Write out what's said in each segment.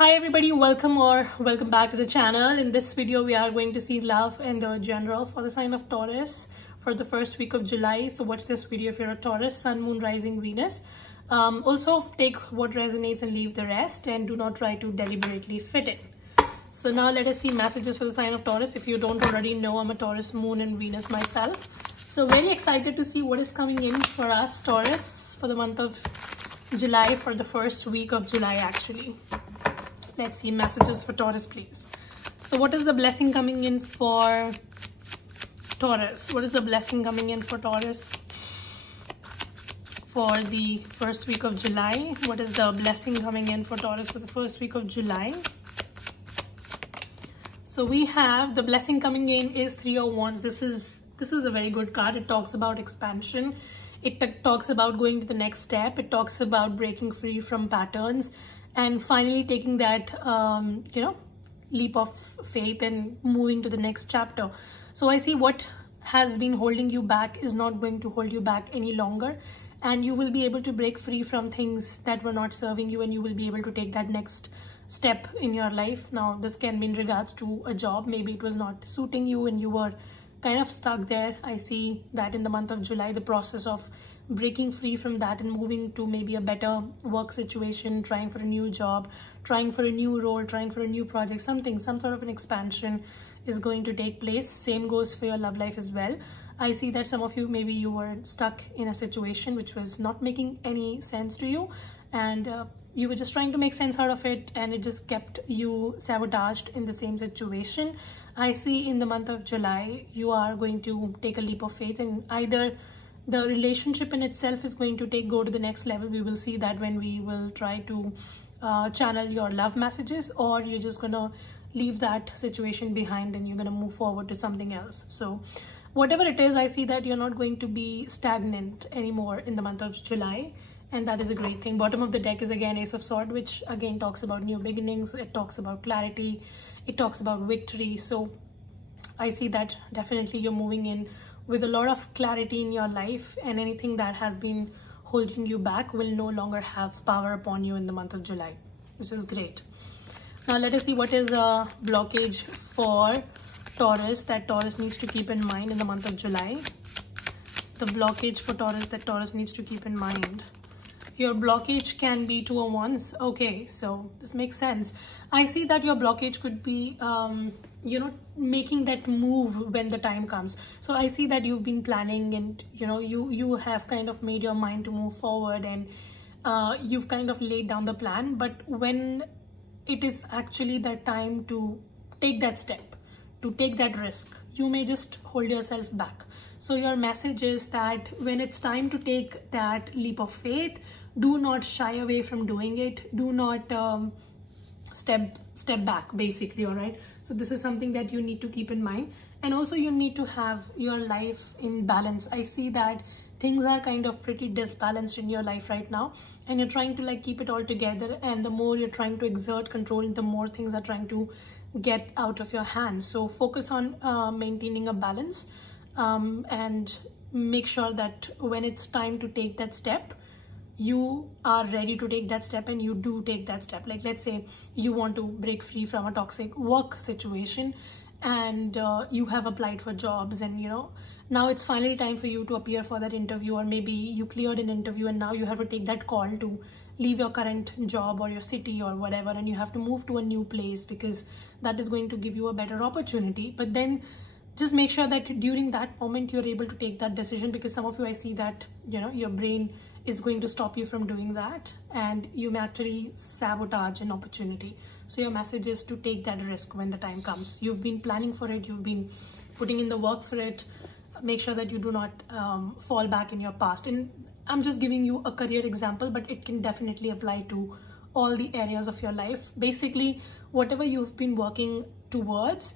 Hi everybody, welcome back to the channel. In this video we are going to see love and the general for the sign of Taurus for the first week of July. So watch this video if you're a Taurus, Sun, Moon, Rising, Venus. Also take what resonates and leave the rest, and do not try to deliberately fit in. So now let us see messages for the sign of Taurus. If you don't already know, I'm a Taurus, Moon and Venus myself. So very excited to see what is coming in for us Taurus for the month of July, for the first week of July actually. Let's see messages for Taurus, please. So what is the blessing coming in for Taurus? What is the blessing coming in for Taurus for the first week of July? What is the blessing coming in for Taurus for the first week of July? So we have the blessing coming in is Three of Wands. This is a very good card. It talks about expansion. It talks about going to the next step. It talks about breaking free from patterns and finally taking that leap of faith and moving to the next chapter. So I see what has been holding you back is not going to hold you back any longer, and you will be able to break free from things that were not serving you, and you will be able to take that next step in your life. Now this can be in regards to a job. Maybe it was not suiting you and you were kind of stuck there. I see that in the month of July, the process of breaking free from that and moving to maybe a better work situation, trying for a new job, trying for a new role, trying for a new project, some sort of an expansion is going to take place. Same goes for your love life as well. I see that some of you, maybe you were stuck in a situation which was not making any sense to you, and you were just trying to make sense out of it, and it just kept you sabotaged in the same situation. I see in the month of July, you are going to take a leap of faith, and either the relationship in itself is going to go to the next level. We will see that when we will try to channel your love messages, or you're just gonna leave that situation behind and you're gonna move forward to something else. So whatever it is, I see that you're not going to be stagnant anymore in the month of July, and that is a great thing. Bottom of the deck is again Ace of Swords, which again talks about new beginnings. It talks about clarity. It talks about victory. So I see that definitely you're moving in with a lot of clarity in your life, and anything that has been holding you back will no longer have power upon you in the month of July, which is great. Now let us see what is a blockage for Taurus that Taurus needs to keep in mind in the month of July. The blockage for Taurus that Taurus needs to keep in mind. Your blockage can be Two of Wands. Okay, so this makes sense. I see that your blockage could be making that move when the time comes. So I see that you've been planning, and you have kind of made your mind to move forward, and you've kind of laid down the plan, but when it is actually the time to take that step, to take that risk, you may just hold yourself back. So your message is that when it's time to take that leap of faith, do not shy away from doing it. Do not step back, basically. All right, so this is something that you need to keep in mind, and also you need to have your life in balance. I see that things are kind of pretty disbalanced in your life right now, and you're trying to keep it all together, and the more you're trying to exert control, the more things are trying to get out of your hands. So focus on maintaining a balance, and make sure that when it's time to take that step, you are ready to take that step, and you do take that step. Like, let's say you want to break free from a toxic work situation, and you have applied for jobs, and now it's finally time for you to appear for that interview, or maybe you cleared an interview and now you have to take that call to leave your current job or your city or whatever, and you have to move to a new place because that is going to give you a better opportunity. But then just make sure that during that moment you're able to take that decision, because some of you, I see that your brain is going to stop you from doing that, and you may actually sabotage an opportunity. So your message is to take that risk when the time comes. You've been planning for it, you've been putting in the work for it. Make sure that you do not fall back in your past. And I'm just giving you a career example, but it can definitely apply to all the areas of your life. Basically, whatever you've been working towards,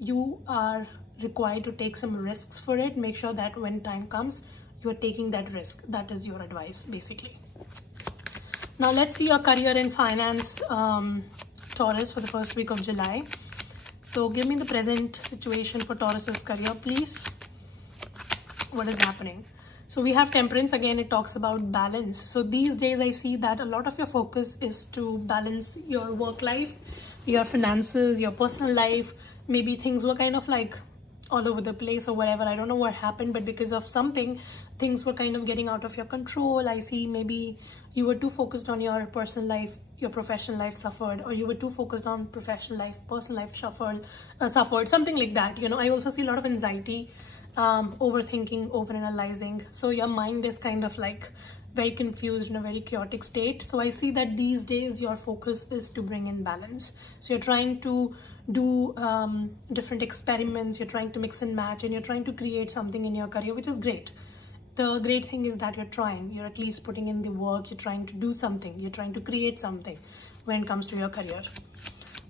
you are required to take some risks for it. Make sure that when time comes, you are taking that risk. That is your advice, basically. Now let's see your career and finance, Taurus, for the first week of July. So give me the present situation for Taurus's career, please. What is happening? So we have Temperance. Again, it talks about balance. So these days I see that a lot of your focus is to balance your work life, your finances, your personal life. Maybe things were kind of like all over the place or whatever. I don't know what happened, but because of something, things were kind of getting out of your control. I see maybe you were too focused on your personal life, your professional life suffered, or you were too focused on professional life, personal life suffered, something like that. You know, I also see a lot of anxiety, overthinking, overanalyzing. So your mind is kind of like very confused in a very chaotic state. So I see that these days your focus is to bring in balance. So you're trying to do different experiments, you're trying to mix and match, and you're trying to create something in your career, which is great. The great thing is that you're at least putting in the work, you're trying to do something, you're trying to create something when it comes to your career.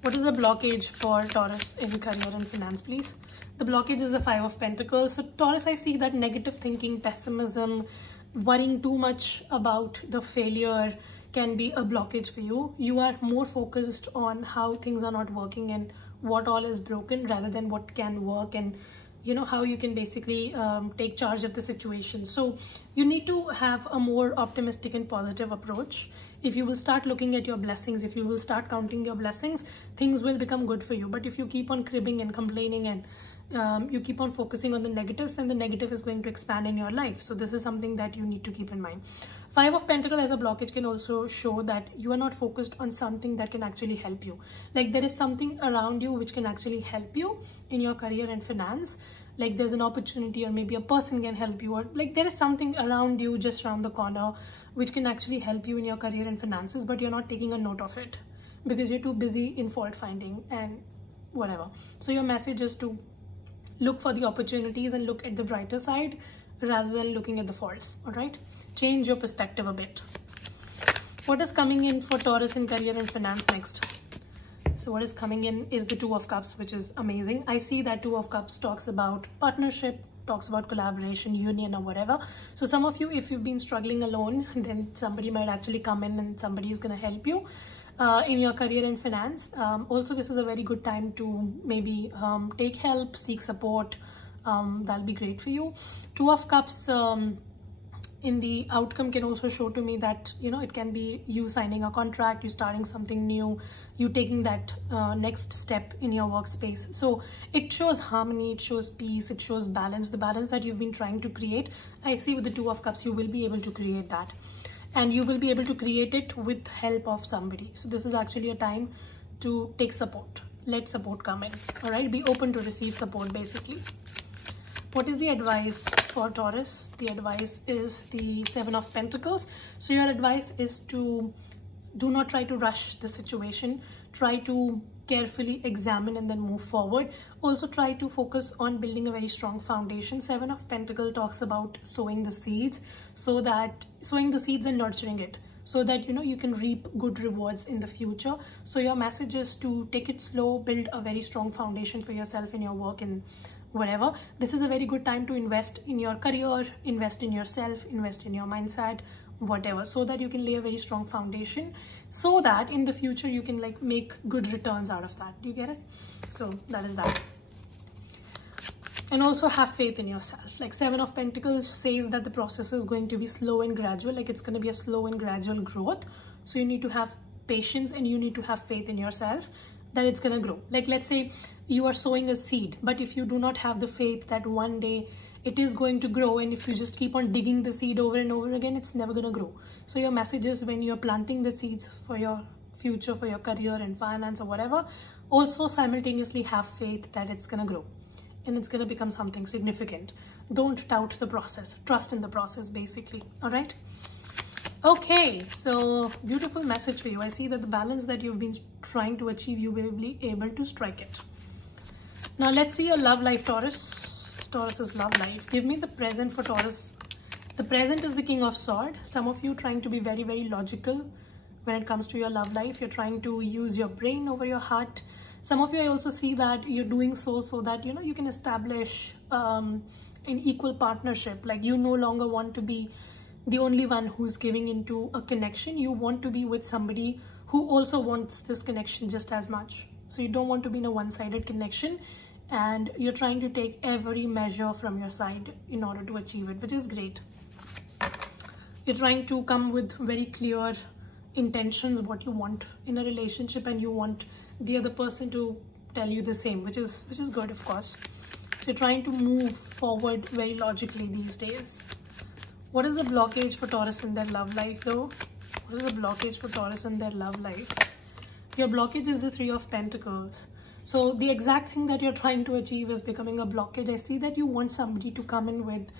What is the blockage for Taurus in career and finance, please? The blockage is the 5 of Pentacles. So Taurus, I see that negative thinking, pessimism, worrying too much about the failure can be a blockage for you. You are more focused on how things are not working and what all is broken rather than what can work, and you know how you can basically take charge of the situation. So you need to have a more optimistic and positive approach. If you will start looking at your blessings, if you will start counting your blessings, things will become good for you. But if you keep on cribbing and complaining and you keep on focusing on the negatives, then the negative is going to expand in your life. So this is something that you need to keep in mind. 5 of Pentacles as a blockage can also show that you are not focused on something that can actually help you. Like there is something around you which can actually help you in your career and finance. Like there's an opportunity, or maybe a person can help you, or like there is something around you just around the corner which can actually help you in your career and finances, but you're not taking a note of it because you're too busy in fault finding and whatever. So your message is to look for the opportunities and look at the brighter side rather than looking at the faults. All right, change your perspective a bit. What is coming in for Taurus in career and finance next? So what is coming in is the 2 of Cups, which is amazing. I see that 2 of Cups talks about partnership, talks about collaboration, union, or whatever. So some of you, if you've been struggling alone, then somebody might actually come in and somebody is going to help you in your career and finance. Also, this is a very good time to maybe take help, seek support. That'll be great for you. 2 of Cups in the outcome can also show to me that, you know, it can be you signing a contract, you starting something new, you taking that next step in your workspace. So it shows harmony, it shows peace, it shows balance, the balance that you've been trying to create. I see with the 2 of Cups, you will be able to create that, and you will be able to create it with help of somebody. So this is actually a time to take support. Let support come in. All right, be open to receive support basically. What is the advice for Taurus? The advice is the 7 of Pentacles. So your advice is to do not try to rush the situation. Try to carefully examine and then move forward. Also try to focus on building a very strong foundation. 7 of Pentacles talks about sowing the seeds, so that sowing the seeds and nurturing it, so that, you know, you can reap good rewards in the future. So your message is to take it slow, build a very strong foundation for yourself in your work and whatever. This is a very good time to invest in your career, invest in yourself, invest in your mindset, whatever, so that you can lay a very strong foundation, so that in the future you can like make good returns out of that. Do you get it? So that is that. And also have faith in yourself. Like 7 of Pentacles says that the process is going to be slow and gradual, like it's going to be a slow and gradual growth. So you need to have patience and you need to have faith in yourself that it's going to grow. Like let's say you are sowing a seed, but if you do not have the faith that one day it is going to grow, and if you just keep on digging the seed over and over again, it's never going to grow. So your message is, when you're planting the seeds for your future, for your career and finance or whatever, also simultaneously have faith that it's going to grow and it's going to become something significant. Don't doubt the process, trust in the process basically. All right, okay, so beautiful message for you. I see that the balance that you've been trying to achieve, you will be able to strike it. Now let's see your love life, Taurus. Taurus's love life. Give me the present for Taurus. The present is the King of Swords. Some of you trying to be very, very logical when it comes to your love life. You're trying to use your brain over your heart. Some of you, I also see that you're doing so that, you know, you can establish an equal partnership. Like you no longer want to be the only one who's giving into a connection. You want to be with somebody who also wants this connection just as much. So you don't want to be in a one-sided connection, and you're trying to take every measure from your side in order to achieve it, which is great. You're trying to come with very clear intentions, what you want in a relationship, and you want the other person to tell you the same, which is good, of course. You're trying to move forward very logically these days. What is the blockage for Taurus in their love life though? What is the blockage for Taurus in their love life? Your blockage is the Three of Pentacles. So the exact thing that you're trying to achieve is becoming a blockage. I see that you want somebody to come in with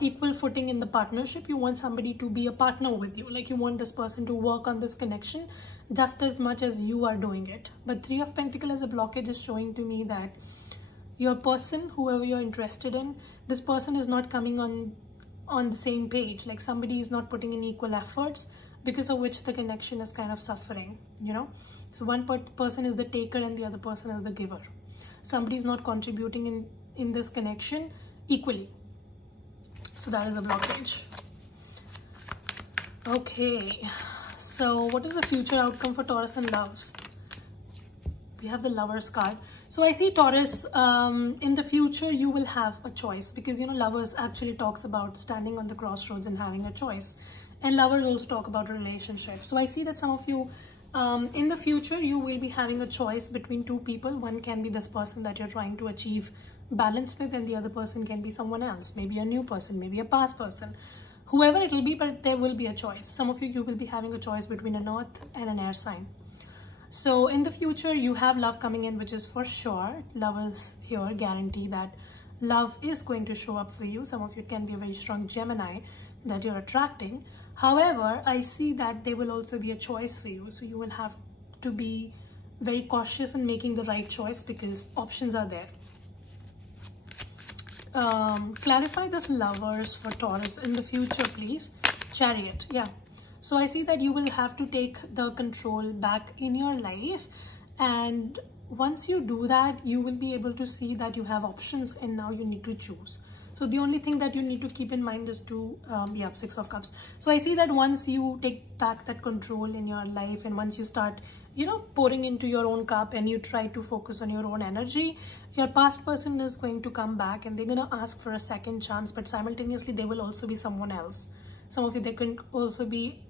equal footing in the partnership. You want somebody to be a partner with you. Like you want this person to work on this connection just as much as you are doing it. But Three of Pentacles as a blockage is showing to me that your person, whoever you're interested in, this person is not coming on the same page. Like somebody is not putting in equal efforts, because of which the connection is kind of suffering, you know. So one person is the taker and the other person is the giver. Somebody is not contributing in this connection equally. So that is a blockage. Okay, so what is the future outcome for Taurus in love? We have the Lovers card. So I see Taurus, in the future you will have a choice, because you know Lovers actually talks about standing on the crossroads and having a choice, and Lovers also talk about a relationship. So I see that some of you in the future you will be having a choice between two people. One can be this person that you're trying to achieve balance with, and the other person can be someone else, maybe a new person, maybe a past person, whoever it will be, but there will be a choice. Some of you will be having a choice between an earth and an air sign. So in the future you have love coming in, which is for sure. Lovers here guarantee that love is going to show up for you. Some of you can be a very strong Gemini that you're attracting. However, I see that there will also be a choice for you. So you will have to be very cautious in making the right choice, because options are there. Clarify this Lovers for Taurus in the future, please. Chariot, yeah. So I see that you will have to take the control back in your life, and once you do that, you will be able to see that you have options and now you need to choose. So the only thing that you need to keep in mind is to, Six of Cups. So I see that once you take back that control in your life, and once you start, you know, pouring into your own cup and you try to focus on your own energy, your past person is going to come back and they're going to ask for a second chance, but simultaneously there will also be someone else. Some of you, there can also be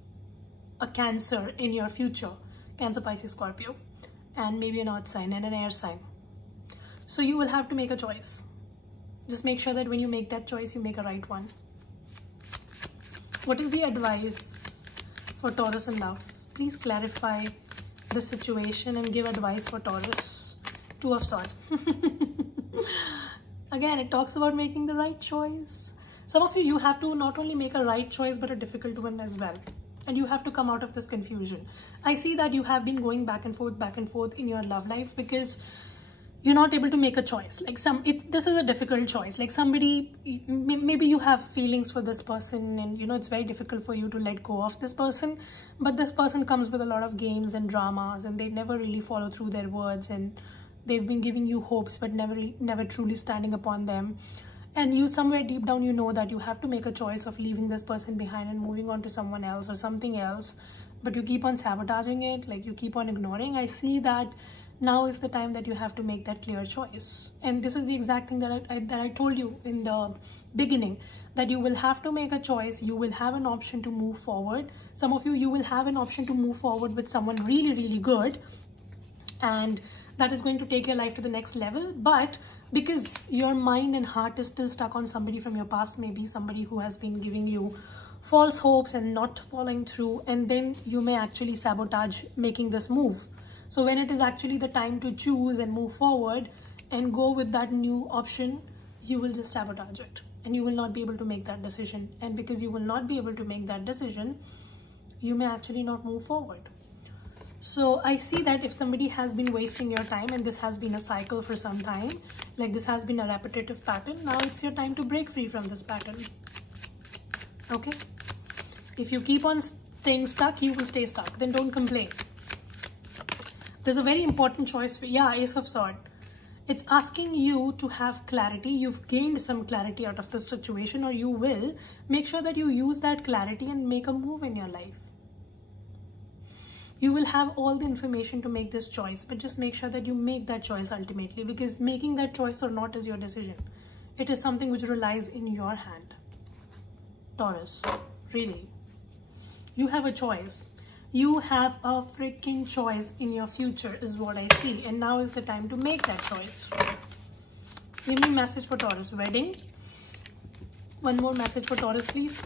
a Cancer in your future, Cancer, Pisces, Scorpio, and maybe an earth sign and an air sign. So you will have to make a choice. Just make sure that when you make that choice, you make a right one. What is the advice for Taurus in love? Please clarify the situation and give advice for Taurus. Two of Swords. Again, it talks about making the right choice. Some of you have to not only make a right choice, but a difficult one as well. And you have to come out of this confusion. I see that you have been going back and forth in your love life, because you're not able to make a choice. Like this is a difficult choice. Like somebody, maybe you have feelings for this person, and you know it's very difficult for you to let go of this person, but this person comes with a lot of games and dramas, and they never really follow through their words, and they've been giving you hopes but never truly standing upon them. And you, somewhere deep down, you know that you have to make a choice of leaving this person behind and moving on to someone else or something else, but you keep on sabotaging it, like you keep on ignoring. I see that now is the time that you have to make that clear choice. And this is the exact thing that I told you in the beginning, that you will have to make a choice. You will have an option to move forward. Some of you will have an option to move forward with someone really, really good, and that is going to take your life to the next level. But because your mind and heart is still stuck on somebody from your past, maybe somebody who has been giving you false hopes and not following through, and then you may actually sabotage making this move. So when it is actually the time to choose and move forward and go with that new option, you will just sabotage it, and you will not be able to make that decision. And because you will not be able to make that decision, you may actually not move forward. So I see that if somebody has been wasting your time, and this has been a cycle for some time, like this has been a repetitive pattern, now it's your time to break free from this pattern. Okay? If you keep on staying stuck, you will stay stuck. Then don't complain. There's a very important choice for, Ace of Swords. It's asking you to have clarity. You've gained some clarity out of this situation, or you will. Make sure that you use that clarity and make a move in your life. You will have all the information to make this choice, but just make sure that you make that choice ultimately, because making that choice or not is your decision. It is something which relies in your hand. Taurus, really. You have a choice. You have a freaking choice in your future is what I see. And now is the time to make that choice. Give me message for Taurus. Wedding. One more message for Taurus, please.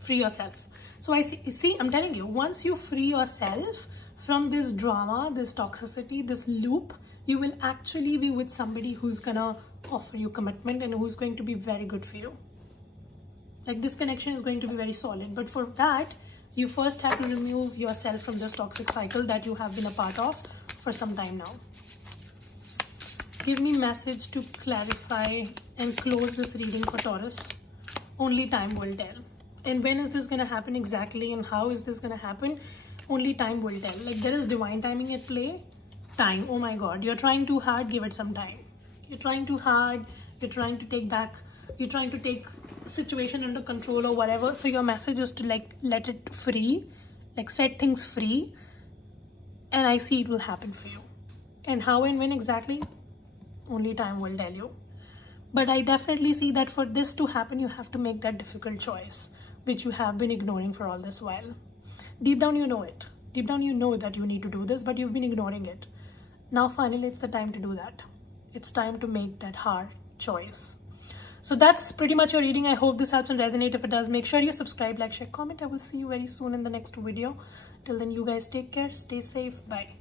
Free yourself. So I see, I'm telling you, once you free yourself from this drama, this toxicity, this loop, you will actually be with somebody who's gonna offer you commitment and who's going to be very good for you. Like, this connection is going to be very solid. But for that, you first have to remove yourself from this toxic cycle that you have been a part of for some time now. Give me message to clarify and close this reading for Taurus. Only time will tell. And when is this going to happen exactly, and how is this going to happen? Only time will tell. Like, there is divine timing at play. Time. Oh my God. You're trying too hard. Give it some time. You're trying too hard. You're trying to take back. You're trying to take situation under control or whatever. So your message is to, like, let it free. Like, set things free. And I see it will happen for you. And how and when exactly? Only time will tell you. But I definitely see that for this to happen, you have to make that difficult choice, which you have been ignoring for all this while. Deep down, you know it. Deep down, you know that you need to do this, but you've been ignoring it. Now, finally, it's the time to do that. It's time to make that hard choice. So that's pretty much your reading. I hope this helps and resonates. If it does, make sure you subscribe, like, share, comment. I will see you very soon in the next video. Till then, you guys take care. Stay safe. Bye.